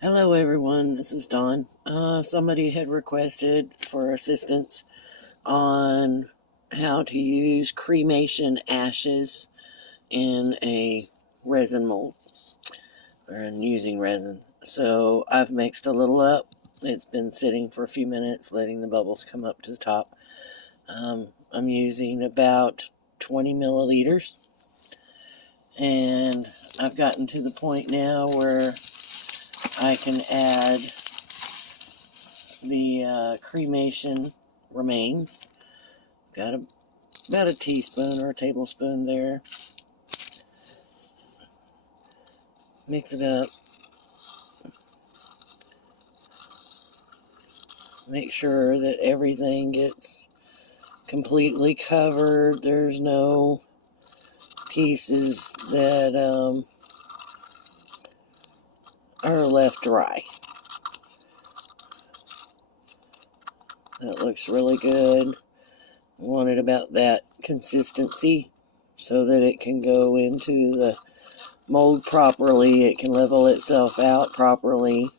Hello everyone, this is Dawn. Somebody had requested for assistance on how to use cremation ashes in a resin mold, or in using resin. So I've mixed a little up. It's been sitting for a few minutes, letting the bubbles come up to the top. I'm using about 20 milliliters, and I've gotten to the point now where I can add the cremation remains. Got about a teaspoon or a tablespoon there. Mix it up. Make sure that everything gets completely covered. There's no pieces that are left dry. That looks really good. Want it about that consistency so that it can go into the mold properly. It can level itself out properly.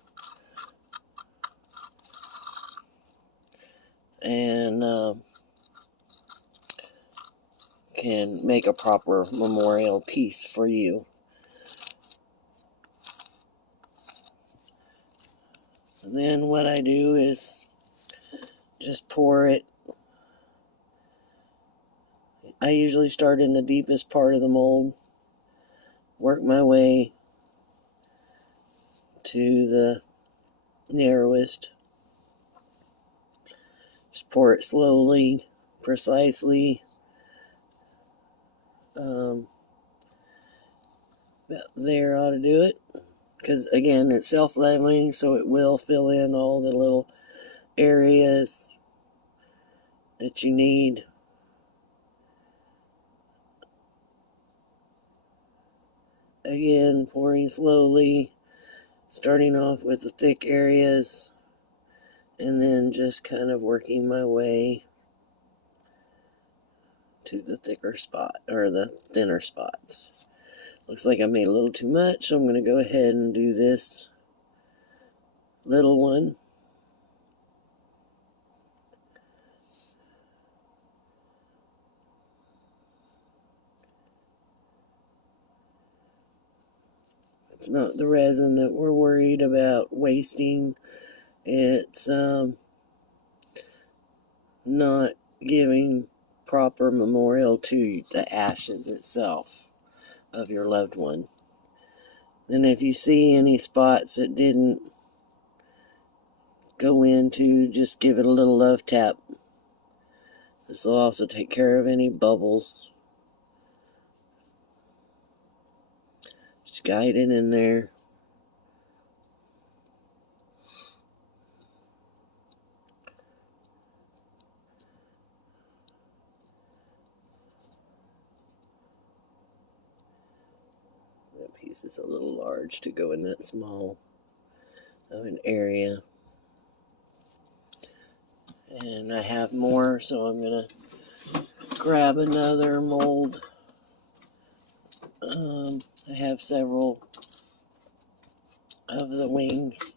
And can make a proper memorial piece for you. So then what I do is just pour it. I usually start in the deepest part of the mold, work my way to the narrowest. Just pour it slowly, precisely. About there ought to do it. Because again, it's self-leveling, so it will fill in all the little areas that you need. Again, pouring slowly, starting off with the thick areas, and then just kind of working my way to the thicker spot, or the thinner spots. Looks like I made a little too much, so I'm going to go ahead and do this little one. It's not the resin that we're worried about wasting. It's not giving proper memorial to the ashes itself of your loved one. And if you see any spots that didn't go into, just give it a little love tap. This will also take care of any bubbles. Just guide it in there. That piece is a little large to go in that small of an area. And I have more, so I'm going to grab another mold. I have several of the wings.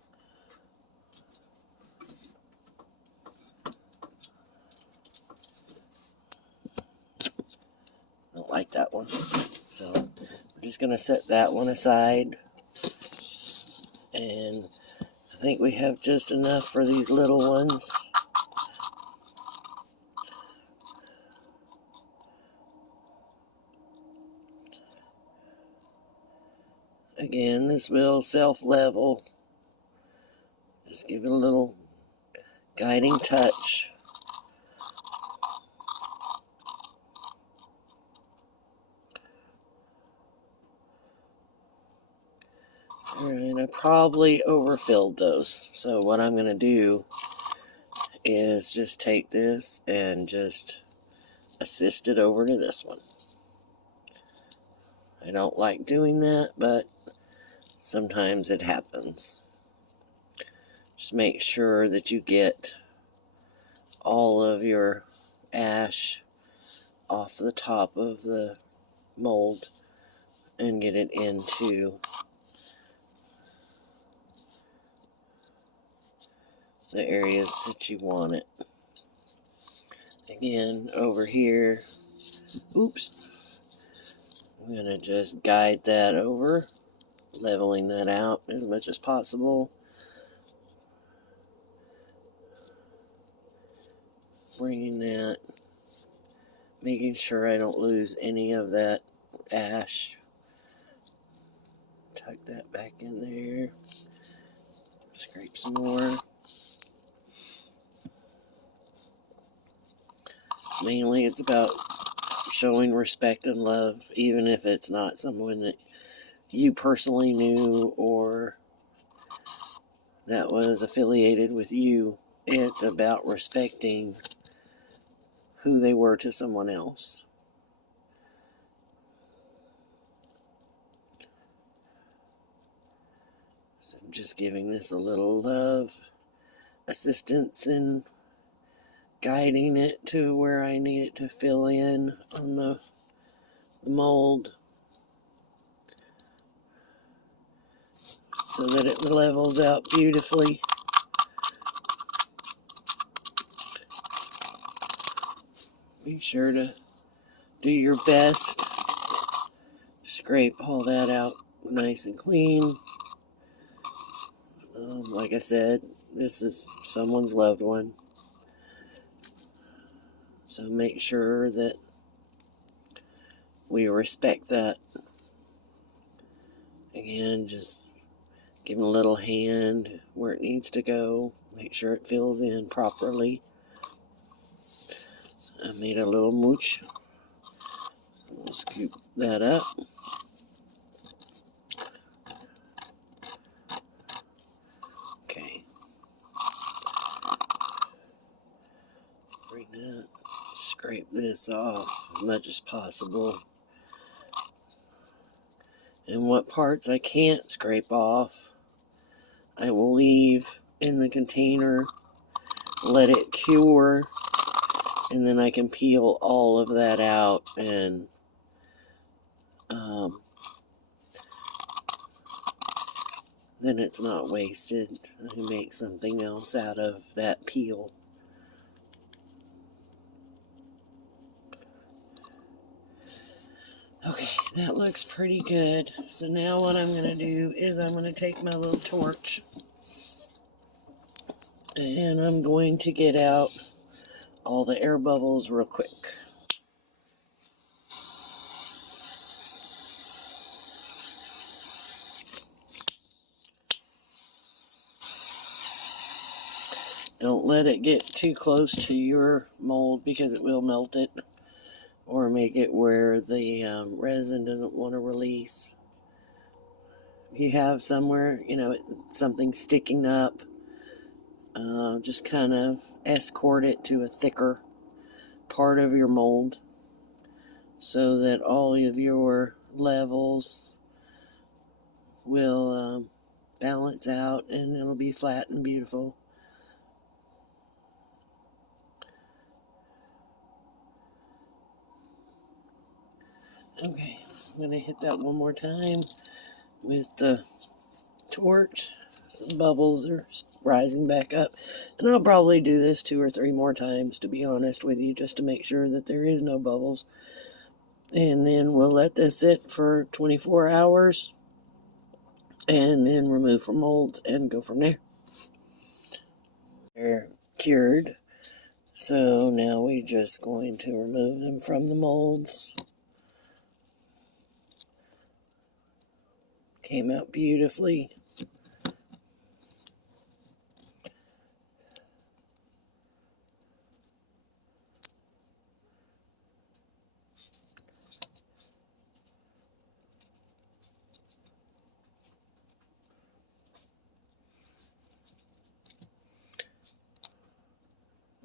Don't like that one. So I'm just going to set that one aside. And I think we have just enough for these little ones. Again, this will self-level. Just give it a little guiding touch. Alright, I probably overfilled those. So what I'm going to do is just take this and just assist it over to this one. I don't like doing that, but sometimes it happens. Just make sure that you get all of your ash off the top of the mold and get it into the areas that you want it. Again, over here, oops, I'm going to just guide that over, leveling that out as much as possible. Bringing that, making sure I don't lose any of that ash. Tuck that back in there. Scrape some more. Mainly it's about showing respect and love, even if it's not someone that you personally knew or that was affiliated with you. It's about respecting who they were to someone else. So I'm just giving this a little love, assistance in guiding it to where I need it to fill in on the mold so that it levels out beautifully. Be sure to do your best. Scrape all that out nice and clean. Like I said, this is someone's loved one. So make sure that we respect that. Again, just give them a little hand where it needs to go. Make sure it fills in properly. I made a little mooch. We'll scoop that up. Okay. Bring that. Scrape this off as much as possible. And what parts I can't scrape off, I will leave in the container, let it cure, and then I can peel all of that out and then it's not wasted. I can make something else out of that peel. Okay, that looks pretty good. So now what I'm going to do is I'm going to take my little torch and I'm going to get out all the air bubbles real quick. Don't let it get too close to your mold because it will melt it or make it where the resin doesn't want to release. If you have somewhere, something sticking up, just kind of escort it to a thicker part of your mold so that all of your levels will balance out and it'll be flat and beautiful. Okay, I'm going to hit that one more time with the torch. Some bubbles are rising back up. And I'll probably do this 2 or 3 more times, to be honest with you, just to make sure that there is no bubbles. And then we'll let this sit for 24 hours and then remove from molds and go from there. They're cured. So now we're just going to remove them from the molds. Came out beautifully.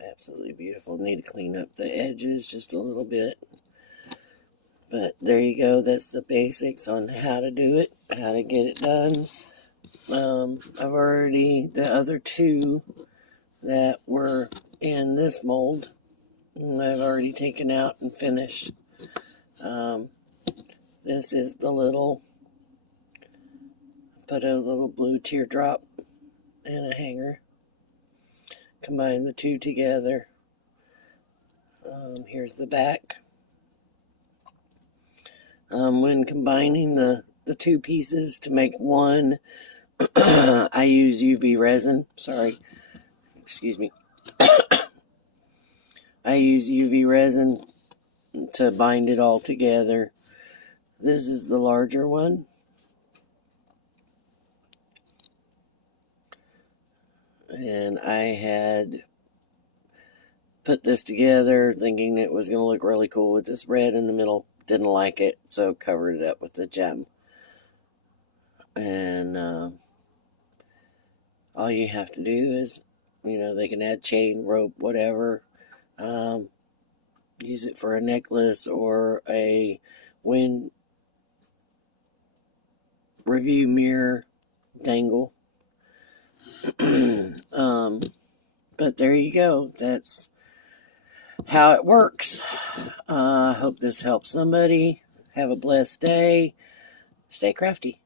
Absolutely beautiful. Need to clean up the edges just a little bit. But there you go. That's the basics on how to do it, how to get it done. I've already, the other 2 that were in this mold, I've already taken out and finished. This is the little, put a little blue teardrop and a hanger. Combine the two together. Here's the back. When combining the two pieces to make one, I use UV resin. Sorry, excuse me. I use UV resin to bind it all together. This is the larger one. And I had put this together thinking it was going to look really cool with this red in the middle. Didn't like it, so covered it up with the gem. And all you have to do is, they can add chain, rope, whatever. Use it for a necklace or a wind review mirror dangle. But there you go. That's how it works. I hope this helps somebody. Have a blessed day. Stay crafty.